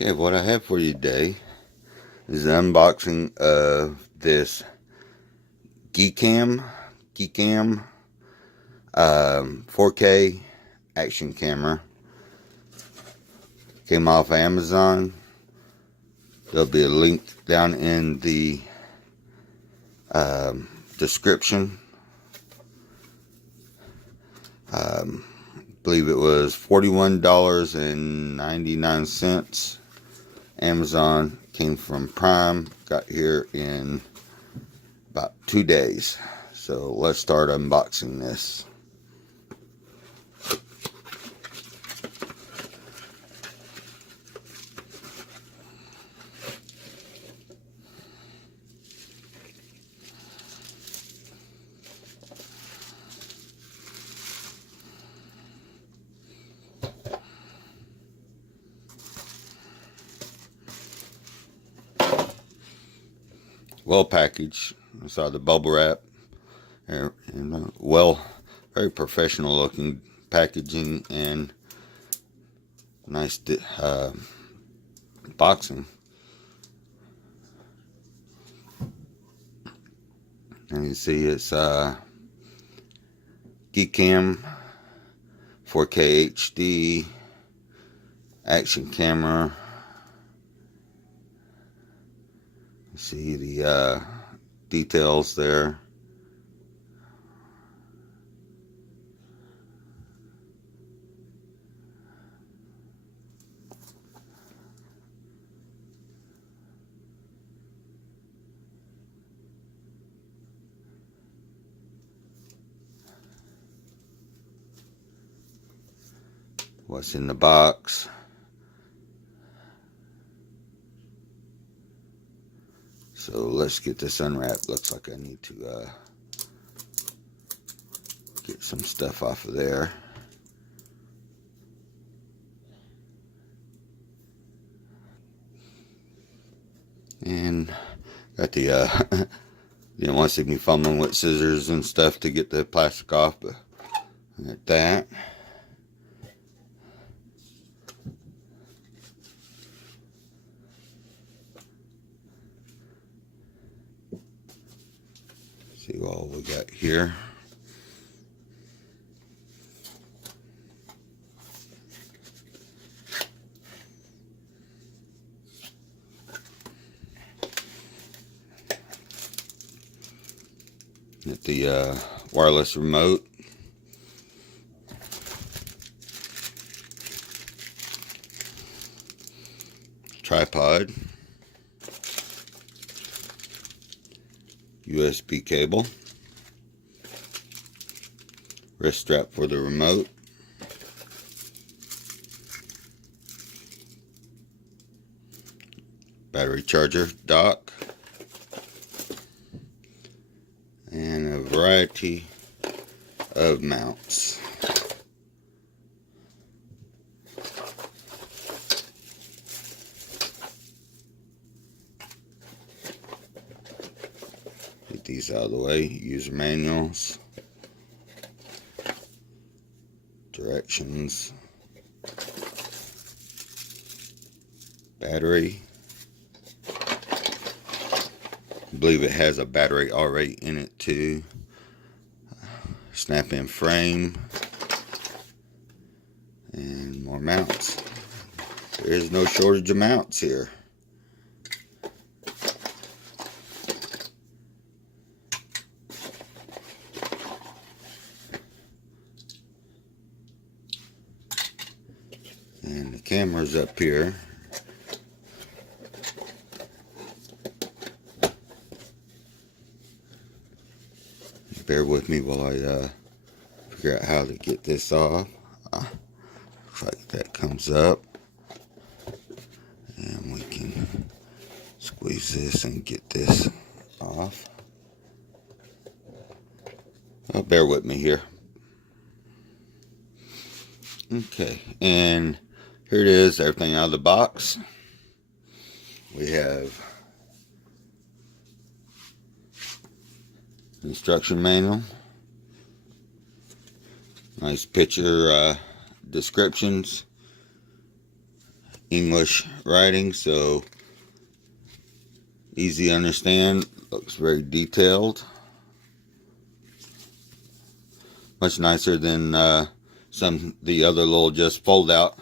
Okay, what I have for you today is an unboxing of this GEEKAM 4K action camera. Came off Amazon. There'll be a link down in the description. I believe it was $41.99. Amazon, came from Prime, got here in about 2 days. So let's start unboxing this. Well packaged. I saw the bubble wrap and very professional looking packaging and nice boxing. And you see it's GEEKAM 4K HD action camera. You see the details there. What's in the box? So let's get this unwrapped. Looks like I need to get some stuff off of there. And got the you don't want to see me fumbling with scissors and stuff to get the plastic off, but I got that. See what we got here. Got the wireless remote. Tripod. USB cable. Wrist strap for the remote. Battery charger dock. And a variety of mounts. Get these out of the way. User manuals. Directions. Battery. I believe it has a battery already in it too. Snap-in frame. And more mounts. There is no shortage of mounts here. And the camera's up here. Bear with me while I figure out how to get this off. Looks like that comes up. And we can squeeze this and get this off. Bear with me here. Okay, and here it is, everything out of the box. We have instruction manual, nice picture descriptions, English writing, so easy to understand. Looks very detailed. Much nicer than the other little just fold out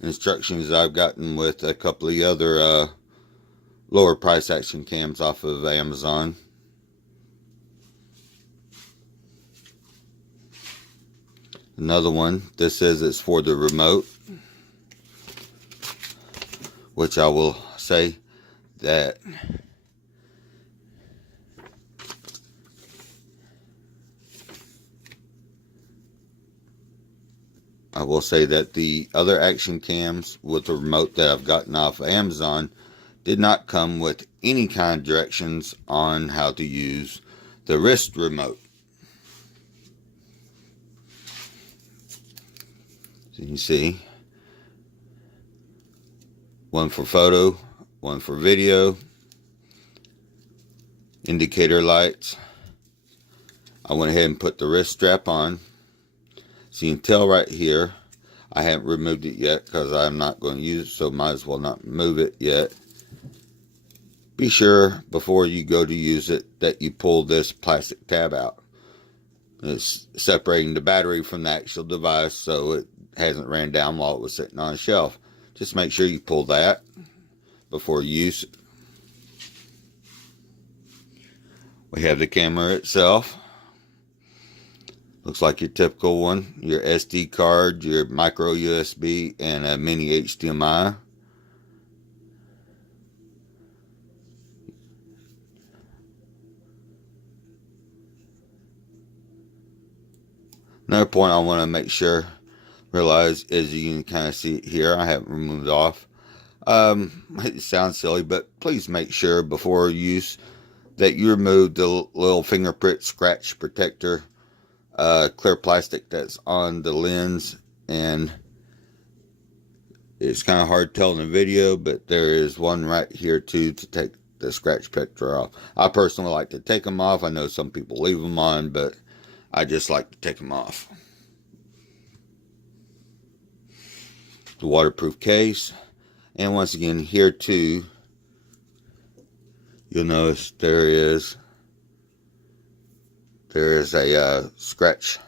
instructions I've gotten with a couple of the other lower price action cams off of Amazon. Another one, this says it's for the remote, which I will say that the other action cams with the remote that I've gotten off of Amazon did not come with any kind of directions on how to use the wrist remote. So you can see, one for photo, one for video, indicator lights. I went ahead and put the wrist strap on. So you can tell right here, I haven't removed it yet because I'm not going to use it, so might as well not remove it yet. Be sure before you go to use it that you pull this plastic tab out. It's separating the battery from the actual device so it hasn't ran down while it was sitting on a shelf. Just make sure you pull that before you use it. We have the camera itself. Looks like your typical one. Your SD card, your micro USB, and a mini HDMI. Another point I want to make sure, realize, is you can kind of see it here. I haven't removed it off. It sounds silly, but please make sure before use that you remove the little fingerprint scratch protector clear plastic that's on the lens. And it's kind of hard to tell in the video, but there is one right here too to take the scratch protector off. I personally like to take them off. I know some people leave them on, but I just like to take them off. The waterproof case, and once again here too, you'll notice there is a scratch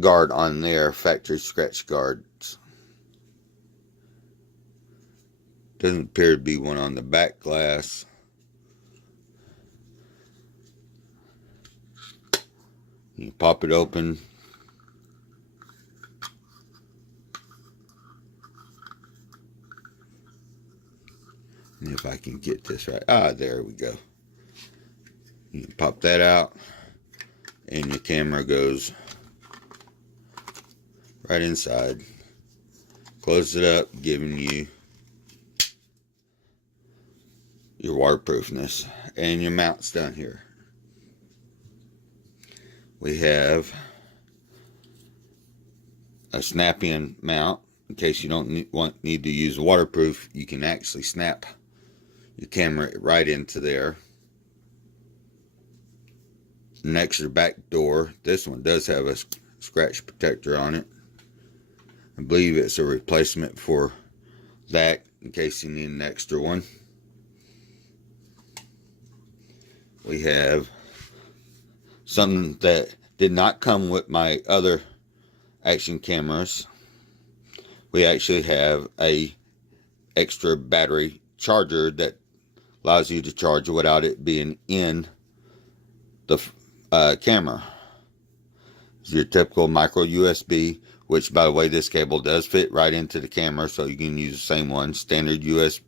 guard on there, factory scratch guards. Doesn't appear to be one on the back glass. You pop it open. And if I can get this right. There we go. You can pop that out, and your camera goes right inside. Close it up, giving you your waterproofness. And your mounts down here. We have a snap-in mount. In case you don't need to use waterproof, you can actually snap your camera right into there. Next to the back door, this one does have a scratch protector on it. I believe it's a replacement for that in case you need an extra one. We have something that did not come with my other action cameras. We actually have a extra battery charger that allows you to charge without it being in the camera. It's your typical micro USB, which by the way, this cable does fit right into the camera, so you can use the same one. Standard USB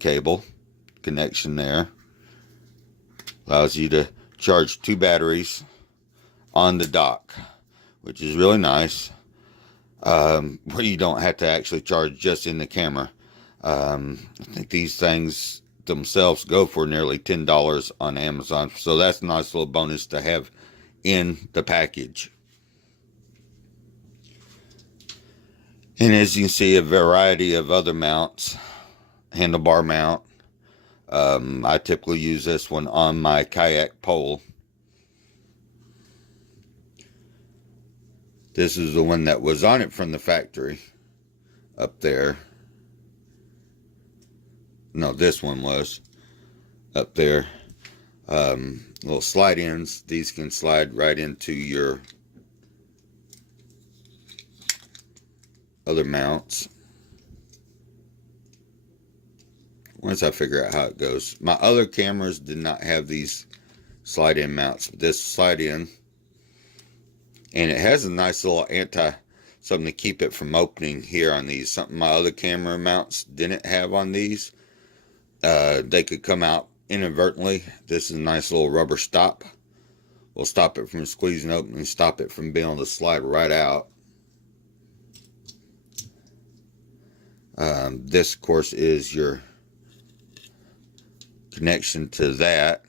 cable connection there. Allows you to charge 2 batteries on the dock, which is really nice. Where you don't have to actually charge just in the camera. I think these things themselves go for nearly $10 on Amazon, so that's a nice little bonus to have in the package. And as you can see, a variety of other mounts. Handlebar mount. I typically use this one on my kayak pole. This is the one that was on it from the factory. up there. No, this one was up there. Little slide ins. These can slide right into your other mounts. Once I figure out how it goes. My other cameras did not have these slide in mounts. This slide in, and it has a nice little something to keep it from opening here on these. Something my other camera mounts didn't have on these. They could come out inadvertently. This is a nice little rubber stop. Will stop it from squeezing open and stop it from being able to slide right out. This, of course, is your connection to that,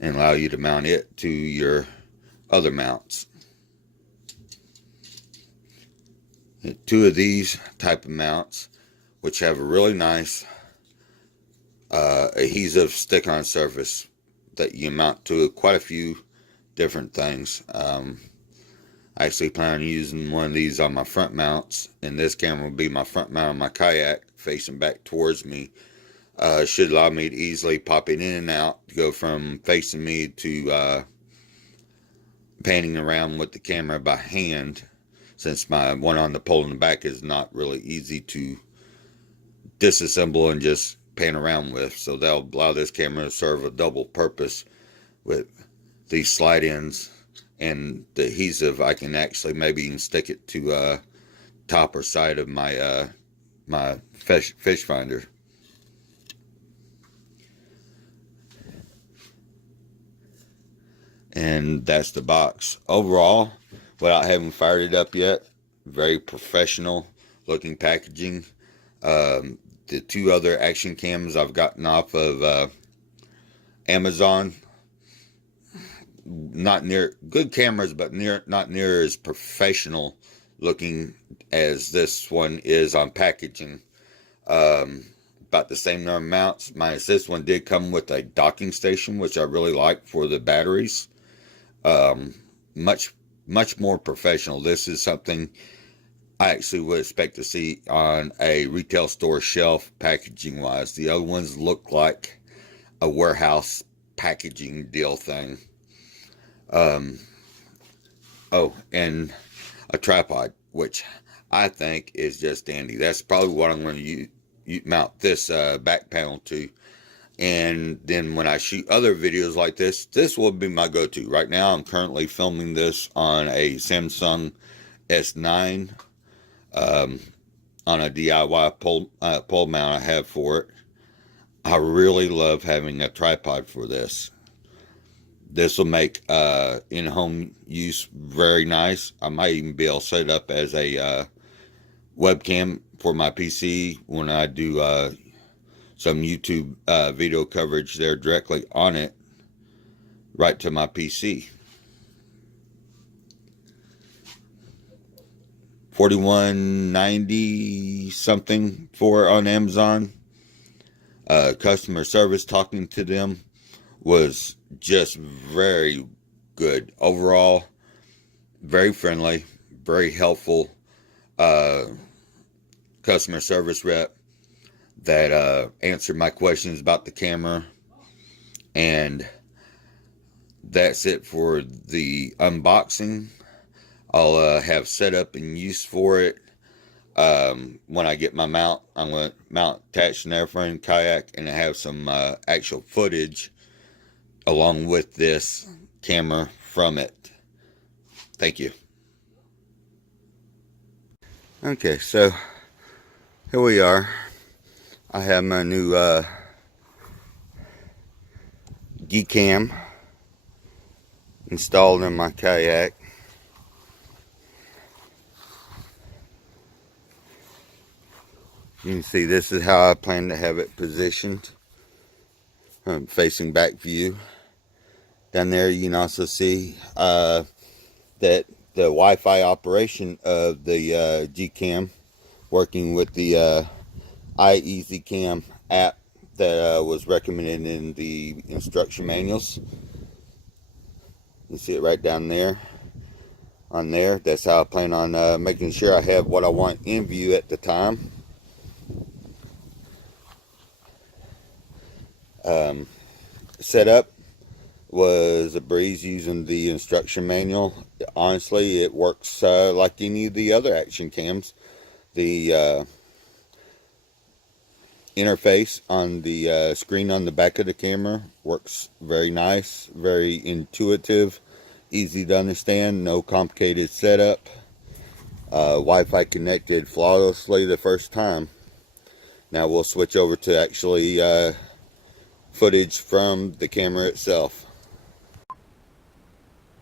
and allow you to mount it to your other mounts. Two of these type of mounts, which have a really nice adhesive stick-on surface that you mount to quite a few different things. I actually plan on using one of these on my front mounts, and this camera will be my front mount on my kayak facing back towards me. Should allow me to easily pop it in and out, to go from facing me to panning around with the camera by hand, since my one on the pole in the back is not really easy to disassemble and just pan around with. So that'll allow this camera to serve a double purpose. With these slide ins and the adhesive, I can actually maybe even stick it to top or side of my my fish finder. And that's the box. Overall, without having fired it up yet, very professional looking packaging. The two other action cams I've gotten off of Amazon, not near good cameras, but not near as professional looking as this one is on packaging. About the same number of mounts, minus this one did come with a docking station, which I really like for the batteries. Much more professional. This is something I actually would expect to see on a retail store shelf packaging wise. The other ones look like a warehouse packaging deal thing. Oh, and a tripod, which I think is just dandy. That's probably what I'm going to mount this back panel to. And then when I shoot other videos like this, this will be my go-to. Right now, I'm currently filming this on a Samsung S9 on a DIY pole mount I have for it. I really love having a tripod for this. This will make in-home use very nice. I might even be able to set it up as a webcam for my PC when I do some YouTube video coverage there directly on it, right to my PC. $41.90 something for it on Amazon. Customer service, talking to them, was just very good. Overall, very friendly, very helpful customer service rep that answered my questions about the camera. And that's it for the unboxing. I'll have set up and use for it when I get my mount. I'm going to mount attached to an airframe kayak, and I have some actual footage along with this camera from it. Thank you. Okay, so here we are. I have my new GEEKAM installed in my kayak. You can see this is how I plan to have it positioned. Facing back view. Down there you can also see that the Wi-Fi operation of the GEEKAM, working with the iEasyCam app that was recommended in the instruction manuals. You see it right down there on there. That's how I plan on making sure I have what I want in view at the time. Setup was a breeze using the instruction manual. Honestly, it works like any of the other action cams. The interface on the screen on the back of the camera works very nice, very intuitive, easy to understand, no complicated setup. Wi-Fi connected flawlessly the first time. Now we'll switch over to actually footage from the camera itself.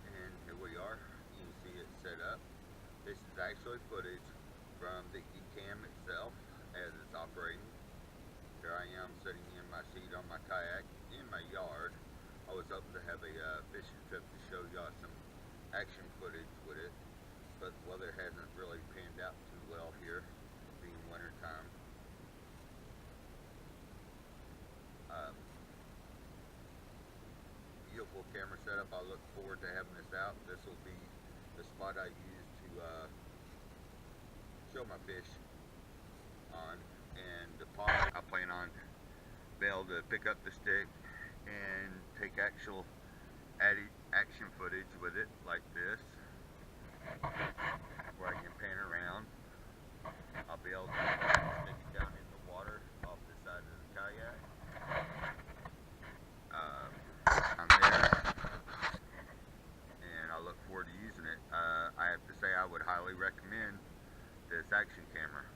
And here we are. You can see it set up. This is actually footage from the GEEKAM itself as it's operating. Here I am sitting in my seat on my kayak in my yard. I was hoping to have a fishing trip to show y'all some action footage with it, but the weather hasn't really panned out too well here, being winter time. Beautiful camera setup. I look forward to having this out. This will be the spot I use to show my fish on, and the pond I plan on be able to pick up the stick and take actual action footage with it like this, where I can pan around. I'll be able to stick it down in the water off the side of the kayak. I'm there, and I look forward to using it. I have to say I would highly recommend this action camera.